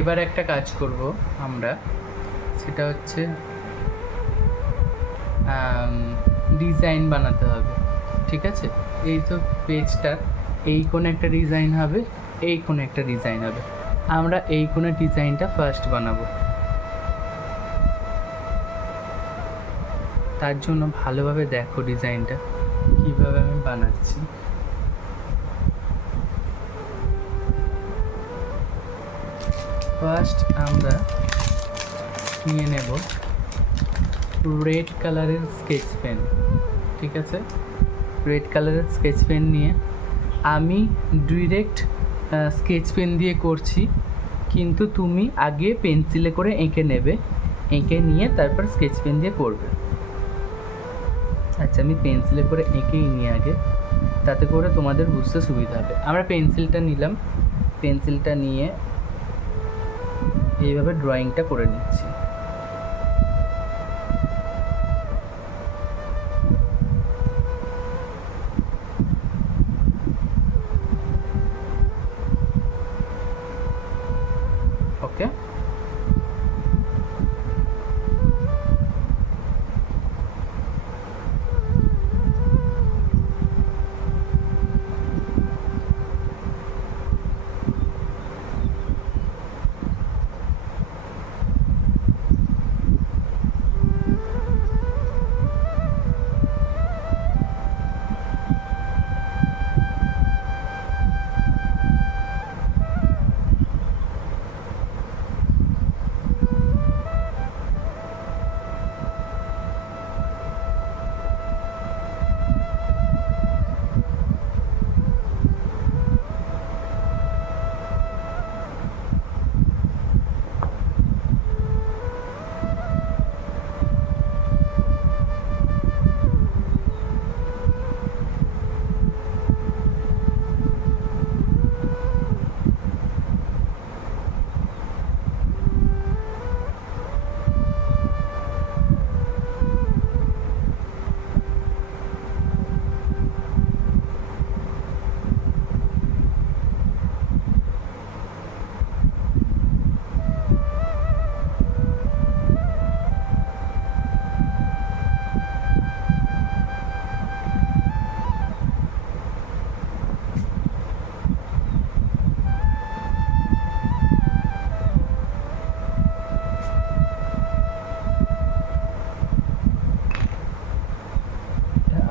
এবার একটা কাজ করব আমরা, সেটা হচ্ছে ডিজাইন বানাতে হবে। ঠিক আছে, এই তো পেজটার এই কোণে একটা ডিজাইন হবে, এই কোণে একটা ডিজাইন হবে। আমরা এই কোণে ডিজাইনটা ফার্স্ট বানাবো। তার জন্য ভালোভাবে দেখো ডিজাইনটা কীভাবে আমি বানাচ্ছি। ফার্স্ট আমরা নিয়ে নেব রেড কালারের স্কেচ পেন। ঠিক আছে, রেড কালারের স্কেচ পেন নিয়ে আমি ডিরেক্ট স্কেচ পেন দিয়ে করছি, কিন্তু তুমি আগে পেন্সিলে করে এঁকে নেবে, এঁকে নিয়ে তারপর স্কেচ পেন দিয়ে করবে। আচ্ছা, আমি পেন্সিলে করে এঁকেই নিই আগে, তাতে করে তোমাদের বুঝতে সুবিধা হবে। আমরা পেন্সিলটা নিলাম, পেন্সিলটা নিয়ে এইভাবে ড্রয়িংটা করে নিচ্ছি। ওকে,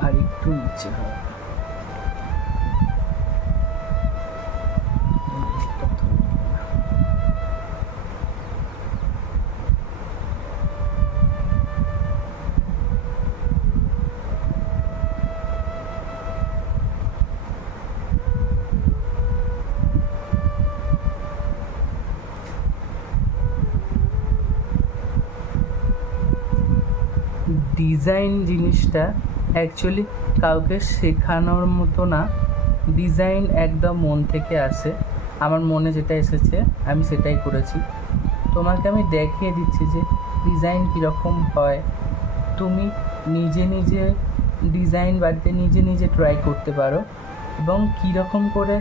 আর একটু নিচে হবে। ডিজাইন জিনিসটা অ্যাকচুয়ালি কাউকে শেখানোর মতো না, ডিজাইন একদম মন থেকে আসে। আমার মনে যেটা এসেছে আমি সেটাই করেছি। তোমাকে আমি দেখিয়ে দিচ্ছি যে ডিজাইন কীরকম হয়। তুমি নিজে নিজে ডিজাইন বাড়িতে নিজে নিজে ট্রাই করতে পারো, এবং কীরকম করে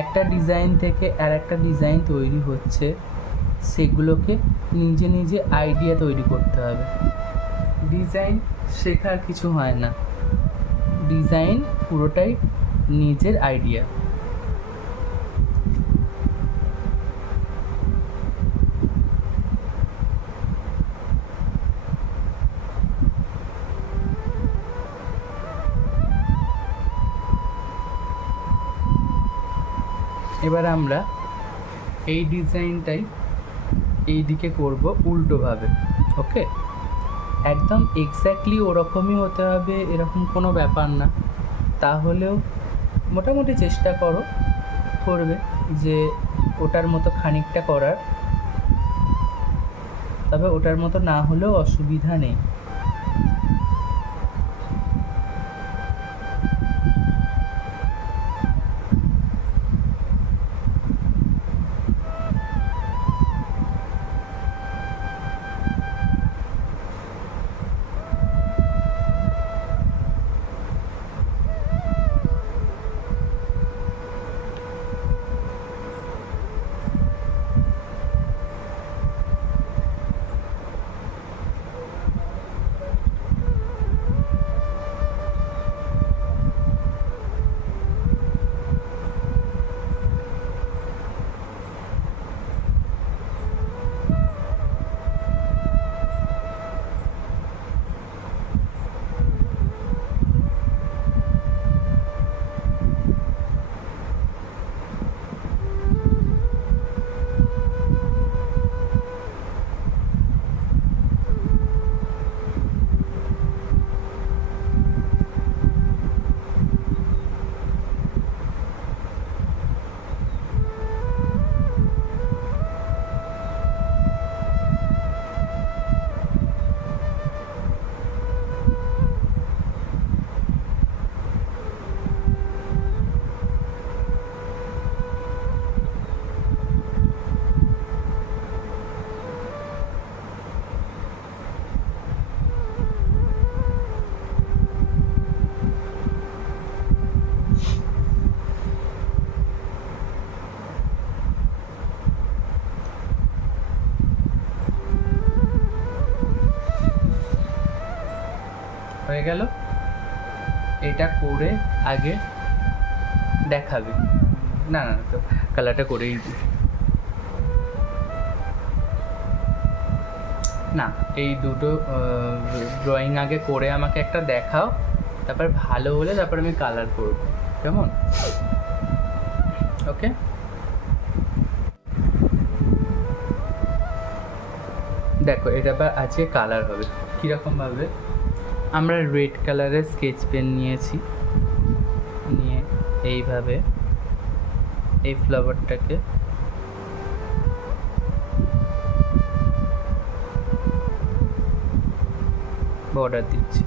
একটা ডিজাইন থেকে আর একটা ডিজাইন তৈরি হচ্ছে সেগুলোকে নিজে নিজে আইডিয়া তৈরি করতে হবে। ডিজাইন শেখার কিছু হয় না, ডিজাইন পুরোটাই নিজের আইডিয়া। এবার আমরা এই ডিজাইনটাই এই দিকে করব উল্টোভাবে। ওকে, একদম এক্স্যাক্টলি ওরকমই হতে হবে এরকম কোনো ব্যাপার না, তাহলেও মোটামুটি চেষ্টা করবে যে ওটার মতো খানিকটা করার, তবে ওটার মতো না হলেও অসুবিধা নেই। হয়ে গেল। এটা করে আগে দেখাবে, না না তো কালারটা করেই দিই না, এই দুটো ড্রয়িং আগে করে আমাকে একটা দেখাও, তারপর ভালো হলে তারপর আমি কালার করব, কেমন? ওকে, দেখো এটা বা আজকে কালার হবে কীরকমভাবে। আমরা রেড কালারের স্কেচ পেন নিয়েছি, নিয়ে এইভাবে এই ফ্লাওয়ারটাকে বর্ডার দিচ্ছি।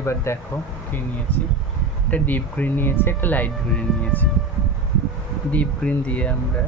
এবার দেখো কী নিয়েছি, একটা ডিপ গ্রিন নিয়েছি, একটা লাইট গ্রিন নিয়েছি। ডিপ গ্রিন দিয়ে আমরা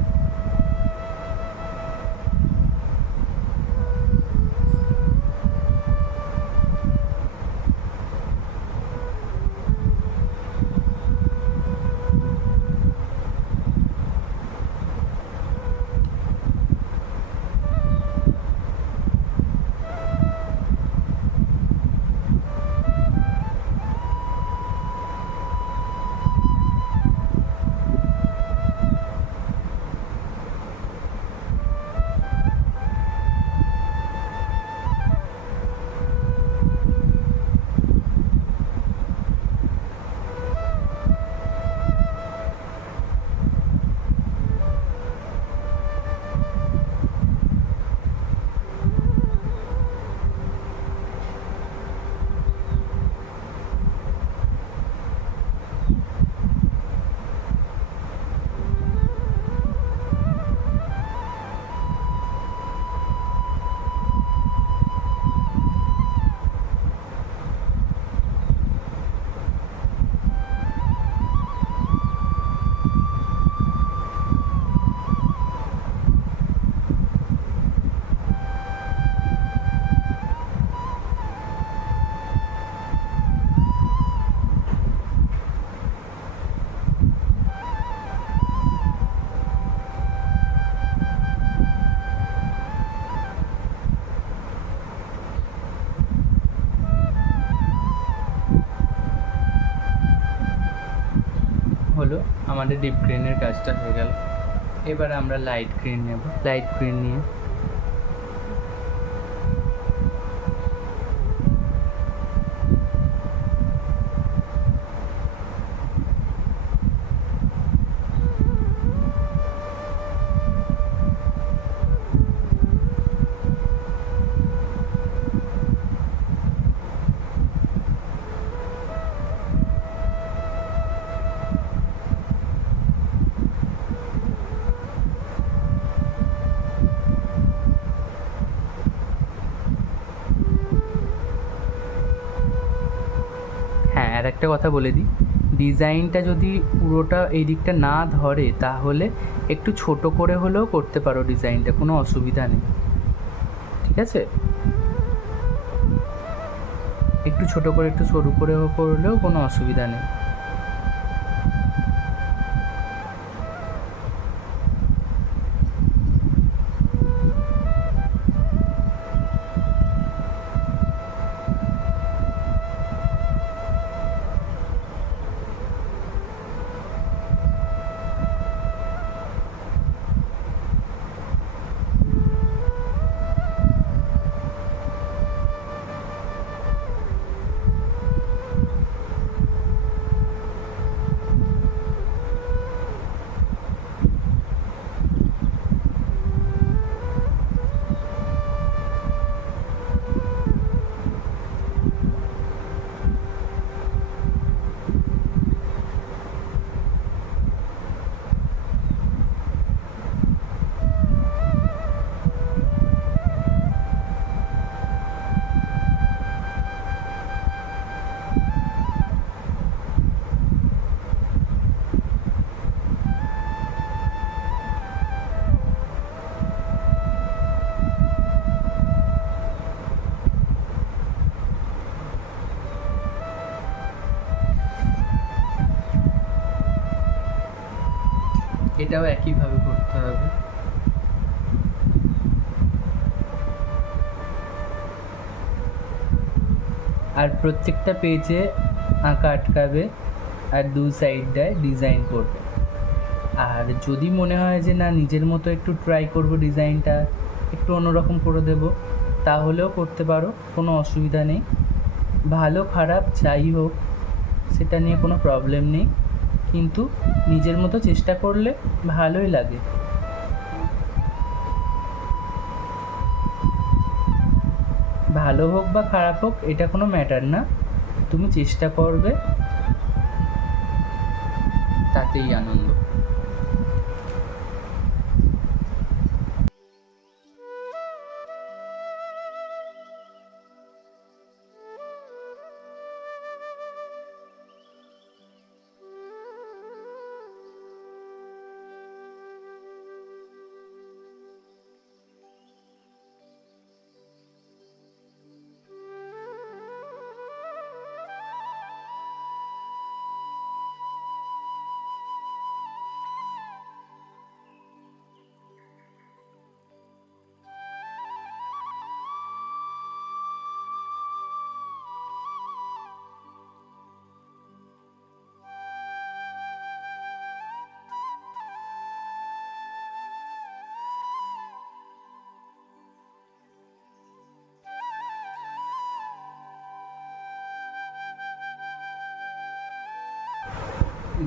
হলো, আমাদের ডিপ গ্রিনের কাজটা হয়ে গেল। এবার আমরা লাইট গ্রিন নেব, লাইট গ্রিন নিয়ে আর একটা কথা বলে দিই, ডিজাইনটা যদি পুরোটা এই দিকটা না ধরে তাহলে একটু ছোট করে হলেও করতে পারো ডিজাইনটা, কোনো অসুবিধা নেই, ঠিক আছে? একটু ছোট করে একটু সরু করে করলেও কোনো অসুবিধা নেই। এটাও একইভাবে করতে হবে। আর প্রত্যেকটা পেজে আঁকা আটকাবে আর দু সাইডটায় ডিজাইন করবে। আর যদি মনে হয় যে না নিজের মতো একটু ট্রাই করব, ডিজাইনটা একটু অন্যরকম করে দেব, তাহলেও করতে পারো, কোনো অসুবিধা নেই। ভালো খারাপ যাই হোক সেটা নিয়ে কোনো প্রবলেম নেই, কিন্তু নিজের মতো চেষ্টা করলে ভালোই লাগে। ভালো হোক বা খারাপ হোক এটা কোনো ম্যাটার না, তুমি চেষ্টা করবে, তাতেই আনন্দ।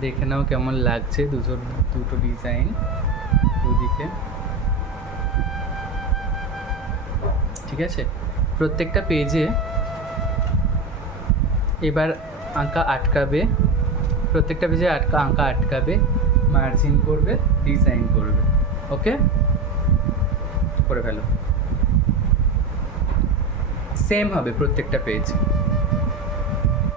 দেখে নাও কেমন লাগছে দুটো ডিজাইন দুদিকে। ঠিক আছে, প্রত্যেকটা পেজে এবার আঁকা আটকাবে, প্রত্যেকটা পেজে আঁকা আটকাবে, মার্জিন করবে, ডিজাইন করবে। ওকে, করে ফেলো। সেম হবে প্রত্যেকটা পেজ।